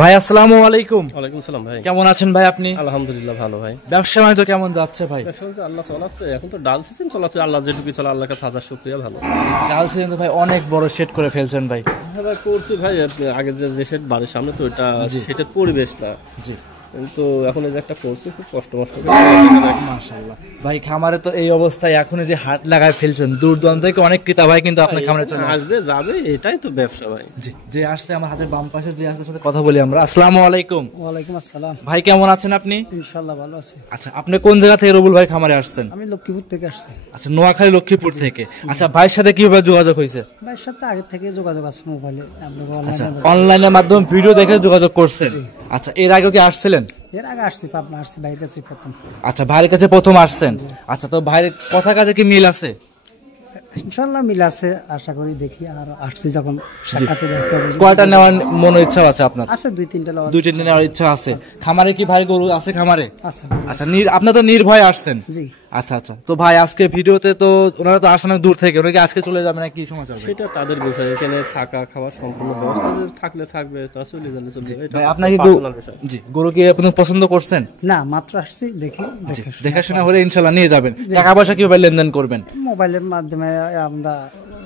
ভাই আসসালামু আলাইকুম। ওয়ালাইকুম সালাম ভাই, কেমন আছেন ভাই আপনি? আলহামদুলিল্লাহ ভালো ভাই। ব্যবসা বাণিজ্য কেমন যাচ্ছে ভাই? ব্যবসা বাণিজ্য আল্লাহ চলাচ্ছে, এখন তো ডাল সিজন চলাচ্ছে, আল্লাহ যেটুকু চলে আল্লাহর কাছে হাজার শুকরিয়া। ভালো ডাল সিজন তো ভাই অনেক বড় সেট করে ফেলছেন ভাই। হ্যাঁ ভাই করছি ভাই, আগে যে সেট বাড়ির সামনে তো এটা সেটের পরিবেশ না, জি কিন্তু এখন এই যে একটা করছি খুব কষ্ট মষ্ট মাশাআল্লাহ। ভাই খামারে তো এই অবস্থায় এখন যে হাট লাগায় ফেলছেন, দূর দূরান্ত থেকে অনেক ক্রেতা ভাই কিন্তু আপনার খামারে চলে আসবে যাবে, এটাই তো ব্যবসা ভাই। জি যে আসছে আমার হাতের বাম পাশে যে আসছে সাথে কথা বলি আমরা। আসসালামু আলাইকুম। ওয়ালাইকুম আসসালাম। ভাই কেমন আছেন আপনি? ইনশাআল্লাহ ভালো আছি। আচ্ছা আপনি কোন জায়গা থেকে রবুল ভাই খামারে আসছেন? আমি লক্ষ্মীপুর থেকে আসছি। আচ্ছা নোয়াখালী লক্ষ্মীপুর থেকে। আচ্ছা ভাইয়ের সাথে কিভাবে যোগাযোগ হয়েছে? ভাইয়ের সাথে আগে থেকে যোগাযোগ আছে মোবাইলে, আচ্ছা অনলাইনের মাধ্যমে ভিডিও দেখে যোগাযোগ করছেন। আচ্ছা এর আগে কি আসছিলেন? এর আগে আসছি, পাবনা আসছি, ভাইয়ের কাছে প্রথম। আচ্ছা ভাইয়ের কাছে প্রথম আসছেন। আচ্ছা তো ভাইয়ের কথা কাজে কি মিল আছে? ইনশাআল্লাহ মিল আছে, আশা করি। দেখি আর আসছি যখন সাক্ষাতে দেখা হবে। কয়টা নেওয়ার মনে ইচ্ছা আছে আপনার? আছে দুই তিনটা নেওয়ার ইচ্ছা আছে। খামারে কি ভাই গরু আছে খামারে? আছে। আচ্ছা আপনার তো নির্ভয় আসছেন। জি আচ্ছা আচ্ছা তো ভাই আজকে ভিডিওতে তো ওনারা তো আসেন দূর থেকে, ওনাকে আজকে চলে যাবে না কি সমাচার? সেটা তাদের বিষয়, এখানে থাকা খাওয়ার সম্পূর্ণ ব্যবস্থা থাকলে থাকবে, তা চলে গেলে চলবে। এটা ভাই আপনাকে জি গরু কি আপনি পছন্দ করছেন? না, মাত্র আসছি, দেখি দেখাশোনা হলে ইনশাআল্লাহ নিয়ে যাবেন। টাকা পয়সা কিভাবে লেনদেন করবেন? মোবাইলের মাধ্যমে আমরা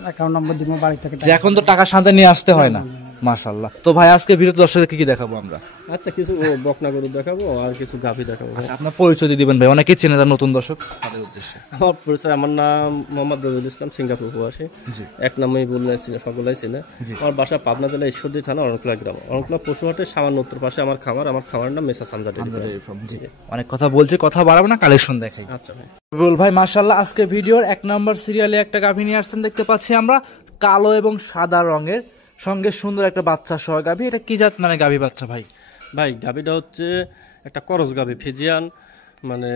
অ্যাকাউন্ট নম্বর দিব বাড়ি থেকে। যে এখন তো টাকা সাথে নিয়ে আসতে হয় না। মাশাআল্লাহ। তো ভাই আজকে ভিডিওতে দর্শকদের কি দেখাবো আমরা? আচ্ছা কিছু বকনা গরু দেখাবো আর কিছু গাভী দেখাবো। আচ্ছা আপনার পরিচয় দিয়ে দিবেন ভাই, অনেকে চেনে যান নতুন দর্শক তাদের উদ্দেশ্যে। আমার পরিচয়, আমার নাম মোহাম্মদ রবিউল ইসলাম, সিঙ্গাপুর প্রবাসী। এক নামেই বললে সকলেই চিনে। আমার বাসা পাবনা জেলা ঈশ্বরদী থানা অরণকুলা গ্রাম, অরণকুলা পশুহাটের সামান্য উত্তর পাশে আমার খামার। আমার খামারের নাম মেসাস হামজা ডেইরি ফার্ম। অনেক কথা বলছি, কথা বাড়াবো না, কালেকশন দেখাই। আচ্ছা ভাই। রবিউল ভাই মাশাআল্লাহ আজকে ভিডিওর 1 নম্বর সিরিয়ালে একটা গাভী নিয়ে আসছেন দেখতে পাচ্ছি আমরা, কালো এবং সাদা রঙের, সঙ্গে সুন্দর একটা বাচ্চা সহ গাভী। এটা কি জাত মানে গাভী বাচ্চা ভাই? ভাই গাভীটা হচ্ছে একটা করস গাভী, ফিজিয়ান মানে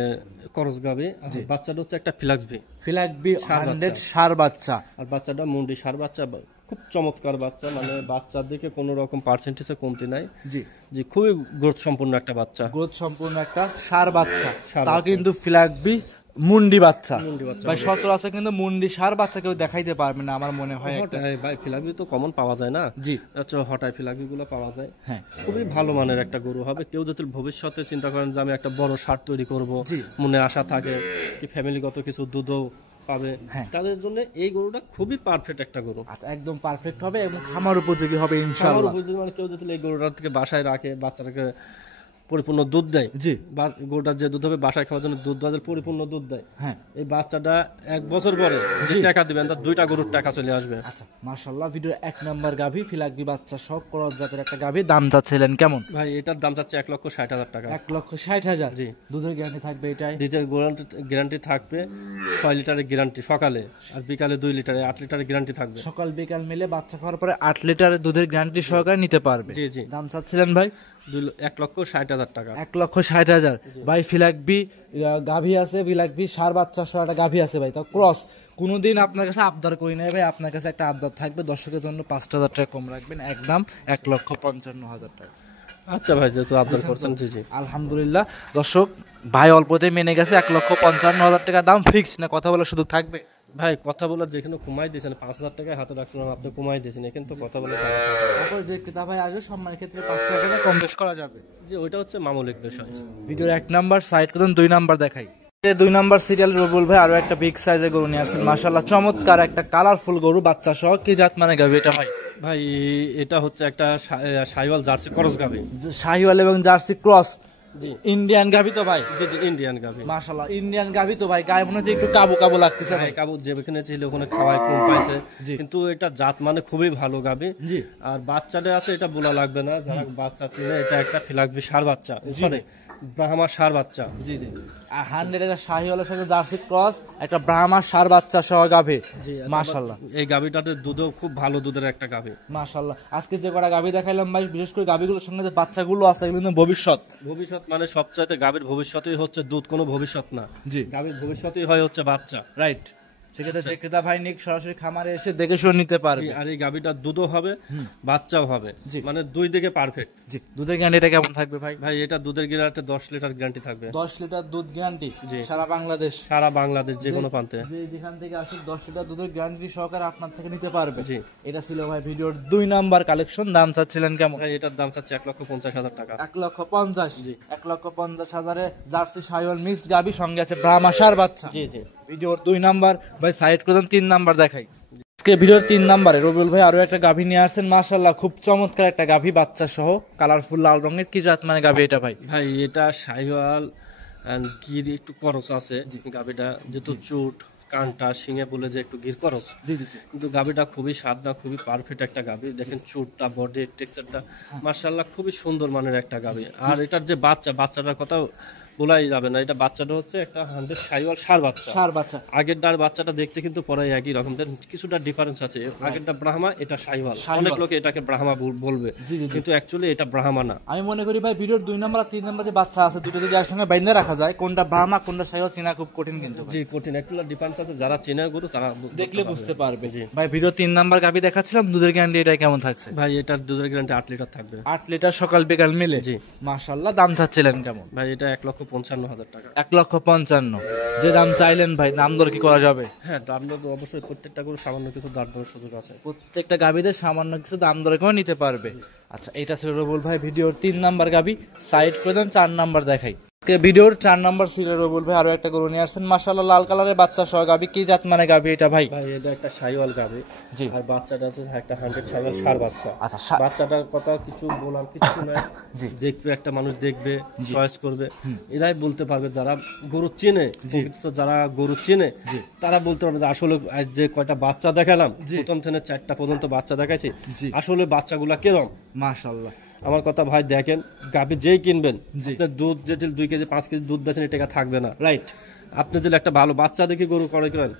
করস গাভী। বাচ্চাটা হচ্ছে একটা ফিলাক্সবি 100 ষাঁড় বাচ্চা, আর বাচ্চাটা মুন্ডি ষাঁড় বাচ্চা। খুব চমৎকার বাচ্চা, মানে বাচ্চার দিকে কোনো রকম পার্সেন্টেজে কমতি নাই। জি জি খুবই গ্রোথ সম্পূর্ণ একটা বাচ্চা, গ্রোথ সম্পূর্ণ একটা ষাঁড় বাচ্চা। তাও কিন্তু ফিলাক্সবি মুন্ডি বাচ্চা ভাই। সচরাচর কিন্তু মুন্ডি ষাঁড় বাচ্চা কেউ দেখাইতে পারবে না আমার মনে হয়। ভাই ফিলাক্সবি তো কমন পাওয়া যায় না। জি আচ্ছা হঠাৎ ফিলাক্সবি গুলো পাওয়া যায়। হ্যাঁ খুবই ভালো মানের একটা গরু হবে। কেউ যদি ভবিষ্যতে চিন্তা করেন যে আমি একটা বড় ষাঁড় তৈরি করব, মনে আশা থাকে কি ফ্যামিলিগত কিছু দুধও পাবে, তাদের জন্য এই গরুটা খুবই পারফেক্ট একটা গরু। আচ্ছা একদম পারফেক্ট হবে এবং খামার উপযোগী হবে ইনশাআল্লাহ। মানে কেউ যদি এই গরুটা থেকে বাসায় রাখে, বাচ্চাটাকে পরিপূর্ণ দুধ দেয়। জি গরুটার যে দুধ হবে বাসায় খাওয়ার জন্য দুধ দেওয়ার পরিপূর্ণ দুধ দেয়। হ্যাঁ এই বাচ্চাটা 1 বছর পরে যে টাকা দিবেন তার 2টা গরুর টাকা চলে আসবে। আচ্ছা মাশাআল্লাহ ভিডিওর 1 নম্বর গাভী ফিলাক্সবি বাচ্চা সব ক্রস জাতের একটা গাভী। দাম চাচ্ছিলেন কেমন ভাই? এটার দাম চাচ্ছে 1,60,000 টাকা। 1,60,000। জি দুধের গ্যারান্টি থাকবে এটাই? দুধের গ্যারান্টি থাকবে 6 লিটারের গ্যারান্টি সকালে, আর বিকালে 2 লিটারে 8 লিটারের গ্যারান্টি থাকবে। সকাল বিকাল মিলে বাচ্চা খাওয়ার পরে 8 লিটারের দুধের গ্যারান্টি সহকারে নিতে পারবে। জি জি। দাম চাচ্ছিলেন ভাই? 1,60,000 টাকা। 1,60,000 ভাই। ফিলাক্সবি গাভী আছে, ফিলাক্সবি ষাঁড় বাচ্চা সহ একটা গাভী আছে ভাই, তা ক্রস কোনোদিন আপনার কাছে আবদার করি নাই ভাই। আপনার কাছে একটা আবদার থাকবে, দর্শকের জন্য 5,000 টাকা কম রাখবেন, একদম 1,55,000 টাকা। আচ্ছা ভাই যেহেতু আবদার করছেন। জি জি আলহামদুলিল্লাহ দর্শক ভাই অল্পতে মেনে গেছে। 1,55,000 টাকা দাম ফিক্স না, কথা বলার সুযোগ থাকবে ভাই। কথা বলার যেখানে কমাই দিয়েছেন 5,000 টাকায় হাতে রাখছিলাম, আপনি কমাই দিয়েছেন, এখানে তো কথা বলে যে ক্রেতা ভাই আসবে সম্মানের ক্ষেত্রে 500 টাকা কম বেশ করা যাবে। যে ওইটা হচ্ছে মামুলিক বিষয়। ভিডিওর 1 নাম্বার সাইড করুন, 2 নাম্বার দেখাই। 2 নাম্বার সিরিয়াল রবিউল ভাই আরো একটা বিগ সাইজের গরু নিয়ে আসছেন মাশাআল্লাহ, চমৎকার একটা কালারফুল গরু বাচ্চা সহ। কি জাত মানে গাভী এটা ভাই? ভাই এটা হচ্ছে একটা শাহিওয়াল জার্সি ক্রস গাভী। শাহিওয়াল এবং জার্সি ক্রস। জি ইন্ডিয়ান গাভী তো ভাই? জি জি ইন্ডিয়ান গাভী। মাশাআল্লাহ ইন্ডিয়ান গাভী তো ভাই, গায়ে মনে হচ্ছে একটু কাবু কাবু লাগতেছে ভাই। কাবু যেখানে ছিল ওখানে খাওয়ায় কম পাইছে, কিন্তু এটা জাত মানে খুবই ভালো গাভী। জি আর বাচ্চাটা আছে এটা বলা লাগবে না, যারা বাচ্চা ছিল এটা একটা ফিলাক্সবি ষাঁড় বাচ্চা, সরি ব্রাহ্মা ষাঁড় বাচ্চা। জি জি আর 100 এর শাহিওয়ালের সাথে জার্সি ক্রস একটা ব্রাহ্মা ষাঁড় বাচ্চা সহ গাভী। জি মাশাআল্লাহ এই গাভীটাতে দুধও খুব ভালো দুধের একটা গাভী মাশাআল্লাহ। আজকে যে কটা গাভী দেখাইলাম ভাই, বিশেষ করে গাভীগুলোর সঙ্গে যে বাচ্চাগুলো আছে এগুলো কিন্তু ভবিষ্যৎ মানে সবচাইতে গাভীর ভবিষ্যৎই হচ্ছে দুধ, কোনো ভবিষ্যৎ না। জি গাভীর ভবিষ্যৎই হয় হচ্ছে বাচ্চা। রাইট সেক্ষেত্রে যে ক্রেতা ভাই নিক সরাসরি খামারে এসে দেখে শুনে নিতে পারবে। আর এই গাভীটার দুধও হবে, বাচ্চাও হবে, মানে দুই দিকে পারফেক্ট। জি, দুধের গ্যারান্টিটা কেমন থাকবে ভাই? ভাই এটা দুধের গ্যারান্টি 10 লিটার গ্যারান্টি থাকবে। 10 লিটার দুধ গ্যারান্টি সারা বাংলাদেশ? সারা বাংলাদেশ যে কোনো প্রান্তে যেখান থেকে আসুক 10 লিটার দুধের গ্যারান্টি সহকারে আপনার থেকে নিতে পারবে। জি, এটা ছিল ভাই ভিডিওর 2 নাম্বার কালেকশন। দাম চাচ্ছিলেন কেমন? ভাই এটার দাম চাচ্ছে 1,50,000 টাকা। 1,50,000। জি, 1,50,000 জার্সি শাহিওয়াল মিক্সড গাভী, সঙ্গে আছে ব্রাহ্মা ষাঁড় বাচ্চা। জি জি, ভিডিওর 2 নাম্বার ভাই সাইড করে দেন, 3 নাম্বার দেখাই। আজকে ভিডিওর 3 নাম্বারে রবিউল ভাই আরো একটা গাভী নিয়ে আসছেন, মাশাআল্লাহ খুব চমৎকার একটা গাভী, বাচ্চা সহ, কালারফুল লাল রঙের। কি জাত মানে গাভী এটা ভাই? ভাই এটা শাহিওয়াল এন্ড গির একটু করস আছে গাভীটা, যেহেতু চুট কানটা শিঙে বলে যে একটু গির করস, কিন্তু গাভীটা খুবই সাদা, খুবই পারফেক্ট একটা গাভী। দেখেন চুটটা, বডি টেক্সচারটা মাশাআল্লাহ খুবই সুন্দর মানের একটা গাভী। আর এটার যে বাচ্চাটার কথা বলাই যাবে না, এটা বাচ্চাটা হচ্ছে একটা 100 শাহিওয়াল ষাঁড় বাচ্চা। আগেরটার বাচ্চাটা দেখতে কিন্তু পরে একই রকম, কিছুটা ডিফারেন্স আছে। আগেরটা ব্রাহ্মা, এটা শাহিওয়াল। অনেক লোকে এটাকে ব্রাহ্মা বলবে, কিন্তু অ্যাকচুয়ালি এটা ব্রাহ্মা না। আমি মনে করি ভাই ভিডিওর 2 নাম্বার আর 3 নাম্বার যে বাচ্চা আছে, দুটো যদি একসঙ্গে বাইন্ধে রাখা যায়, কোনটা ব্রাহ্মা কোনটা শাহিওয়াল চেনা খুব কঠিন কিন্তু। জি, কঠিন, একটু ডিফারেন্স আছে। যারা চেনা গরু তারা দেখলে বুঝতে পারবে। ভাই ভিডিও 3 নাম্বার গাভী দেখাচ্ছিলাম, দুধের গ্যারান্টি এটা কেমন থাকছে? ভাই এটার দুধের গ্যারান্টি 8 লিটার থাকবে। 8 লিটার সকাল বিকাল মিলে? জি, মাশাআল্লাহ। দাম চাচ্ছিলেন কেমন? ভাই এটা 1,55,000 টাকা। 1,55,000 যে দাম চাইলেন ভাই, দাম দর কি করা যাবে? হ্যাঁ, দাম দর অবশ্যই প্রত্যেকটা গরু সামান্য কিছু দাম দরের সুযোগ আছে। প্রত্যেকটা গাভীদের সামান্য কিছু দাম দরে করে নিতে পারবে। আচ্ছা, এটা ছিল রবুল ভাই ভিডিওর 3 নাম্বার গাভী। সাইড করে দেন, 4 নাম্বার দেখাই। ভিডিওর 4 নাম্বার ছিল রবুল ভাই আরো একটা গরু নিয়ে আসছেন, মাশাআল্লাহ লাল কালারের বাচ্চা সহ গাভী। কি জাত মানে গাভী এটা ভাই? ভাই এটা একটা শাহিওয়াল গাভী। জি, আর বাচ্চাটা হচ্ছে একটা 100 শাহিওয়াল ষাঁড় বাচ্চা। আচ্ছা, বাচ্চাটার কথা কিছু বলার কিছু নাই। জি, দেখবে একটা মানুষ দেখবে, চয়েস করবে, এরাই বলতে পারবে যারা গরু চেনে। যারা গরু চেনে তারা বলতে পারবে যে আসলে যে কয়টা বাচ্চা দেখালাম, প্রথম থেকে 4টা পর্যন্ত বাচ্চা দেখাইছি, আসলে বাচ্চাগুলা কিরকম। মাশাআল্লাহ, আমার কথা ভাই দেখেন, গাভী যেই কিনবেন, আপনার দুধ যদি 2 কেজি 5 কেজি দুধ বেচেন, এই টাকা থাকবে না। রাইট, আপনি যদি একটা ভালো বাচ্চা দেখে গরু ক্রয় করেন,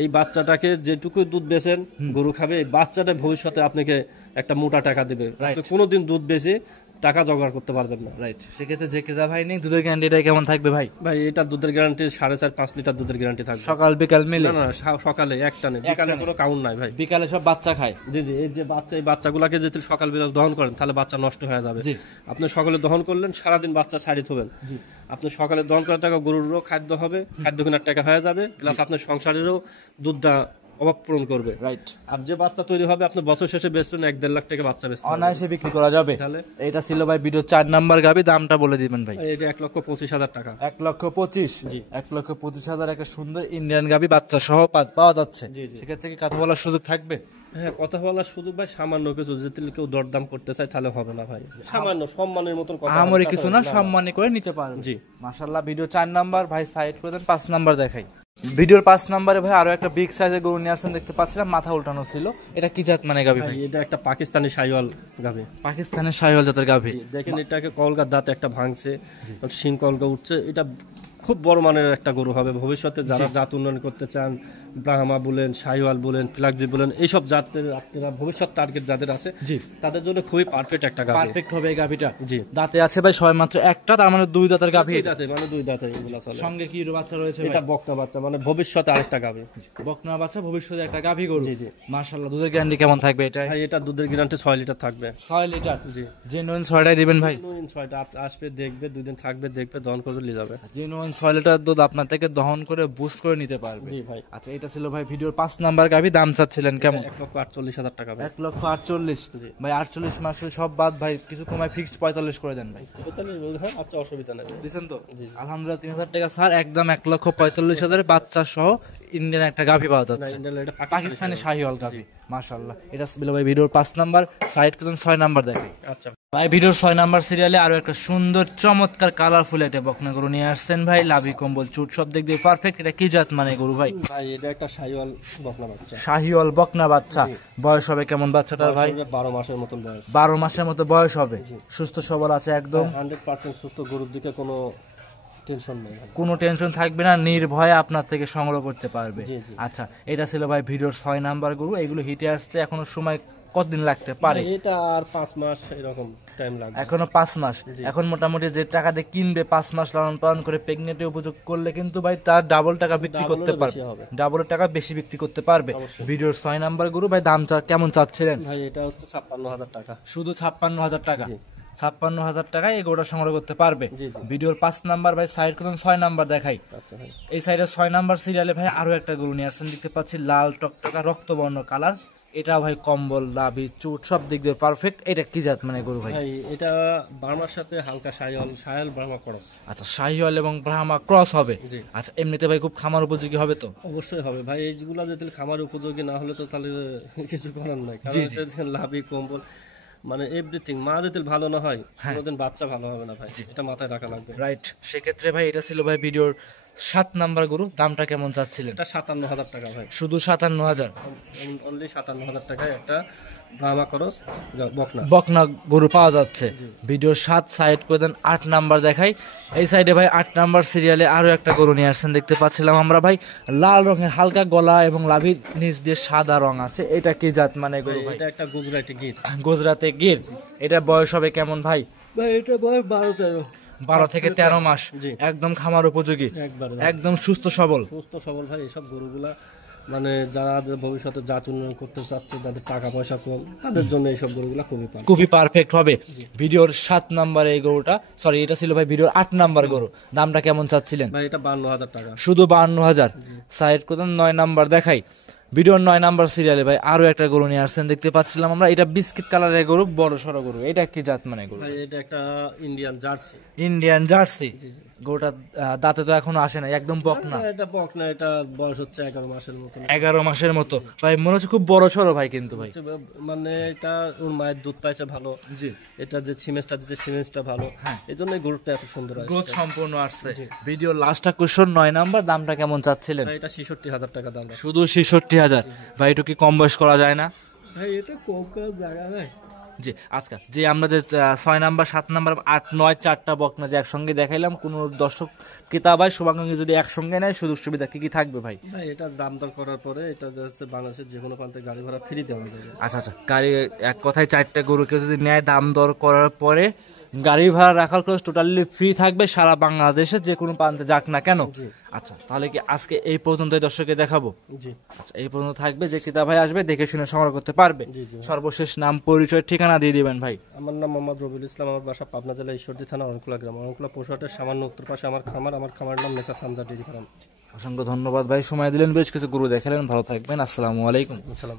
এই বাচ্চাটাকে যেটুকু দুধ বেচেন গরু খাবে, এই বাচ্চাটা ভবিষ্যতে আপনাকে একটা মোটা টাকা দেবে। কোনোদিন দুধ বেচে টাকা জোগাড় করতে পারবেন না। রাইট, সেক্ষেত্রে যে ক্রেতা ভাই নেই, দুধের গ্যারান্টিটা কেমন থাকবে ভাই? ভাই এটা দুধের গ্যারান্টি 4.5-5 লিটার দুধের গ্যারান্টি থাকবে সকাল বিকাল মিলে? না, সকালে একটা নেই, বিকালে কোনো কাউন্ট নাই ভাই। বিকালে সব বাচ্চা খায়? জি জি, এই যে বাচ্চা, এই বাচ্চাগুলাকে যদি সকাল বিকাল দহন করেন তাহলে বাচ্চা নষ্ট হয়ে যাবে। আপনি সকালে দহন করলেন, সারাদিন বাচ্চা ছাড়ি থবেন, আপনি সকালে দহন করার টাকা গরুরও খাদ্য হবে, খাদ্য কেনার টাকা হয়ে যাবে, প্লাস আপনার সংসারেরও দুধটা অভাব পূরণ করবে। রাইট, আর যে বাচ্চা তৈরি হবে আপনি বছর শেষে বেচবেন 1-1.5 লাখ টাকা বাচ্চা বেচবেন, অনায়াসে বিক্রি করা যাবে। তাহলে এটা ছিল ভাই ভিডিও 4 নাম্বার গাভী। দামটা বলে দিবেন ভাই। এটা 1,25,000 টাকা। 1,25,000? জি, 1,25,000 একটা সুন্দর ইন্ডিয়ান গাভী বাচ্চা সহ পাওয়া যাচ্ছে। সেক্ষেত্রে কি কথা বলার সুযোগ থাকবে? হ্যাঁ, কথা বলার সুযোগ ভাই সামান্য কিছু, যদি কেউ দরদাম করতে চায় তাহলে হবে না ভাই, সামান্য সম্মানের মতন কথা, আমারই কিছু না, সম্মানী করে নিতে পারবে। জি, মাশাআল্লাহ। ভিডিও 4 নাম্বার ভাই সাইড করে দেন, 5 নাম্বার দেখাই। ভিডিওর 5 নাম্বারে ভাই আরো একটা বিগ সাইজের গরু নিয়ে আসছেন, দেখতে পাচ্ছিলাম মাথা উল্টানো ছিল। এটা কি জাত মানে গাভী ভাই? এটা একটা পাকিস্তানি শাহিওয়াল গাভী। পাকিস্তানের শাহিওয়াল জাতের গাভী। দেখেন এটাকে কলকার দাঁত একটা ভাঙছে, শিং কলকা উঠছে, এটা খুব বড় মানের একটা গরু হবে ভবিষ্যতে। যারা জাত উন্নয়ন করতে চান, ব্রাহ্মা বলেন, শাহিওয়াল বলেন, ফ্লাগজি বলেন, এইসব জাতের আপনারা ভবিষ্যৎ টার্গেট যাদের আছে, তাদের জন্য খুবই পারফেক্ট একটা গাভী। পারফেক্ট হবে এই গাভীটা। জি, দাঁতে আছে ভাই সবে মাত্র একটা, তার মানে 2 দাঁতের গাভী। দাঁতে মানে 2 দাঁতে এগুলা চলে। সঙ্গে কি বাচ্চা রয়েছে? এটা বকনা বাচ্চা, মানে ভবিষ্যতে আরেকটা গাভী। বকনা বাচ্চা, ভবিষ্যতে একটা গাভী গরু। জি জি, মাশাআল্লাহ। দুধের গ্যারান্টি কেমন থাকবে এটা? ভাই এটা দুধের গ্যারান্টি 6 লিটার থাকবে। 6 লিটার? জি, জেনুইন 6টাই দিবেন ভাই? জেনুইন 6টা আসবে, দেখবে, 2 দিন থাকবে, দেখবে, দহন করে নিয়ে যাবে। জেনুইন 6 লিটার দুধ আপনার থেকে দহন করে বুস্ট করে নিতে পারবে। জি ভাই। আচ্ছা, এটা ছিল ভাই ভিডিওর 5 নাম্বার গাভী। দাম চাচ্ছিলেন কেমন? 1,48,000 টাকা। 1,48,000 ভাই। 48 মাসে সব বাদ ভাই, কিছু কমায় ফিক্সড 45 করে দেন ভাই। আচ্ছা, অসুবিধা নেই, দিচ্ছেন তো? আলহামদুলিল্লাহ। 3,000 টাকা স্যার, একদম 1,45,000 বাচ্চা সহ ইন্ডিয়ান একটা গাভী পাওয়া যাচ্ছে, পাকিস্তানি শাহিওয়াল গাভী। মাশাআল্লাহ। এটা ছিল ভাই ভিডিওর 5 নাম্বার। সাইড করুন, 6 নাম্বার দেখেন। আচ্ছা ভাই, ভিডিওর 6 নাম্বার সিরিয়ালে আরো একটা সুন্দর চমৎকার কালারফুল একটা বকনা গরু নিয়ে আসছেন ভাই। লাভি কম্বল চুট সব দিক দিয়ে পারফেক্ট। এটা কি জাত মানে গরু ভাই? ভাই এটা একটা শাহিওয়াল বকনা বাচ্চা। শাহিওয়াল বকনা বাচ্চা। বয়স হবে কেমন বাচ্চাটার ভাই? 12 মাসের মতন বয়স। 12 মাসের মতো বয়স হবে। সুস্থ সবল আছে একদম? 100% সুস্থ। গরুর দিকে কোনো টেনশন নেই, কোনো টেনশন থাকবে না, নির্ভয়ে আপনার থেকে সংগ্রহ করতে পারবে। আচ্ছা, এটা ছিল ভাই ভিডিওর 6 নাম্বার গরু। এগুলো হিটে আসতে এখনো সময় কতদিন লাগতে পারে? এটা আর 5 মাস এরকম টাইম লাগবে। এখনো 5 মাস। এখন মোটামুটি যে টাকা দিয়ে কিনবে 5 মাস লালন পালন করে প্রেগনেন্টে উপযোগ করলে কিন্তু ভাই তার ডাবল টাকা বিক্রি করতে পারবে, ডাবল টাকা বেশি বিক্রি করতে পারবে। ভিডিওর 6 নাম্বার গরু ভাই দাম কেমন চাচ্ছিলেন? ভাই এটা হচ্ছে 56,000 টাকা। শুধু 56,000 টাকা। 56,000 টাকায় এই গরুটা সংগ্রহ করতে পারবে। ভিডিওর 5 নাম্বার ভাই সাইড করুন, 6 নাম্বার দেখাই। এই সাইডে 6 নাম্বার সিরিয়ালে ভাই আরো একটা গরু নিয়ে আসছেন, দেখতে পাচ্ছি লাল টকটকা রক্তবর্ণ কালার। এটা ভাই কম্বল লাভি চুট সব দিক দিয়ে পারফেক্ট। এটা কি জাত মানে গরু ভাই? এটা বার্মার সাথে হালকা শাহিওয়াল ব্রাহ্মা ক্রস। আচ্ছা, শাহিওয়াল এবং ব্রাহ্মা ক্রস হবে। আচ্ছা, এমনিতে ভাই খুব খামার উপযোগী হবে তো? অবশ্যই হবে ভাই, এইগুলা যদি খামার উপযোগী না হলে তো তাহলে কিছু করার নাই। কারণ লাভি কম্বল মানে এভরিথিং, মা যদি ভালো না হয় কোনোদিন বাচ্চা ভালো হবে না ভাই, এটা মাথায় রাখা লাগবে। রাইট, সেক্ষেত্রে ভাই এটা ছিল ভাই ভিডিওর 7 নাম্বার গরু। দামটা কেমন চাচ্ছিলেন? এটা 57,000 টাকা ভাই, শুধু 57,000। অনলি 57,000 টাকায় একটা ব্রাহ্মা ক্রস বকনা গরু পাওয়া যাচ্ছে। ভিডিওর 7 সাইড করে দেন, 8 নাম্বার দেখাই। এই সাইডে ভাই 8 নাম্বার সিরিয়ালে আরো একটা গরু নিয়ে আসছেন, দেখতে পাচ্ছিলাম আমরা ভাই লাল রঙের হালকা গলা এবং লাভির নিচ দিয়ে সাদা রং আছে। এটা কি জাত মানে গরু ভাই? এটা একটা গুজরাটি গির। গুজরাতে গির। এটা বয়স হবে কেমন ভাই? ভাই এটা বয়স 12-13। 12 থেকে 13 মাস। একদম খামার উপযোগী, একদম সুস্থ সবল ভাই। এইসব গরুগুলা মানে যারা ভবিষ্যতে জাত উন্নয়ন করতে চাচ্ছে, যাদের টাকা পয়সা কম, তাদের জন্য এইসব গরুগুলা খুবই পারফেক্ট হবে। ভিডিওর 7 নাম্বার এই গরুটা, সরি এটা ছিল ভাই ভিডিওর 8 নাম্বার গরু। দামটা কেমন চাচ্ছিলেন? ভাই এটা 52,000 টাকা। শুধু 52,000। সাইড কোথাও 9 নাম্বার দেখাই। ভিডিওর 9 নাম্বার সিরিয়ালে ভাই আরো একটা গরু নিয়ে আসছেন, দেখতে পাচ্ছিলাম আমরা। এটা বিস্কিট কালারের গরু, বড় সড়ো গরু। এটা কি জাত মানে গরু? ভাই এটা একটা ইন্ডিয়ান জার্সি। Indian jersey. গরুটা দাঁতে তো এখনো আসে না, একদম বকনা। এটা বকনা, এটা বয়স হচ্ছে 11 মাসের মতো। 11 মাসের মতো ভাই, মনে হচ্ছে খুব বড় সড়ো ভাই। কিন্তু ভাই মানে এটা ওর মায়ের দুধ পাইছে ভালো। জি, এটা যে সিমেন্সটা দিচ্ছে সিমেন্সটা ভালো, এইজন্য এই গরুটা এত সুন্দর আসছে, গ্রোথ সম্পূর্ণ আসছে। ভিডিও লাস্টটা কোশ্চেন 9 নাম্বার। দামটা কেমন চাচ্ছিলেন? এটা 66,000 টাকা দাম। শুধু 66,000। ভাই একটু কি কম বয়স করা যায় না? ভাই এটা কম করার জায়গা নাই। জি, আজকে যে আমরা যে 6 নাম্বার 7 নাম্বার 8 9 4টা বকনা যে একসঙ্গে দেখাইলাম, কোন দর্শক ক্রেতা ভাই শুভাকাঙ্ক্ষী যদি একসঙ্গে নেয় সুযোগ সুবিধা কি কি থাকবে ভাই? ভাই এটা দাম দর করার পরে এটা হচ্ছে বাংলাদেশের যে কোনো প্রান্তে গাড়ি ভাড়া ফ্রি দেওয়া যাবে। আচ্ছা, গাড়ি এক কথায় 4টা গরু কেউ যদি নেয় দাম দর করার পরে গাড়ি ভাড়া রাখার খরচ টোটালি ফ্রি থাকবে, সারা বাংলাদেশের যে কোনো প্রান্তে যাক না কেন। আচ্ছা, তাহলে কি আজকে এই পর্যন্তই দর্শককে দেখাবো? জি আচ্ছা, এই পর্যন্ত থাকবে। যে ক্রেতা ভাই আসবে দেখে শুনে সংগ্রহ করতে পারবে। সর্বশেষ নাম পরিচয় ঠিকানা দিয়ে দিবেন ভাই। আমার নাম মোহাম্মদ রবিউল ইসলাম, আমার বাসা পাবনা জেলা ঈশ্বরদী থানা অরণকুলা গ্রাম। অরণকুলা পশুহাটের সামান্য উত্তর পাশে আমার খামার নাম মেসার্স হামজা ডেইরি ফার্ম। অসংখ্য ধন্যবাদ ভাই, সময় দিলেন, বেশ কিছু গরু দেখালেন। ভালো থাকবেন, আসসালামু আলাইকুম। আসসালাম।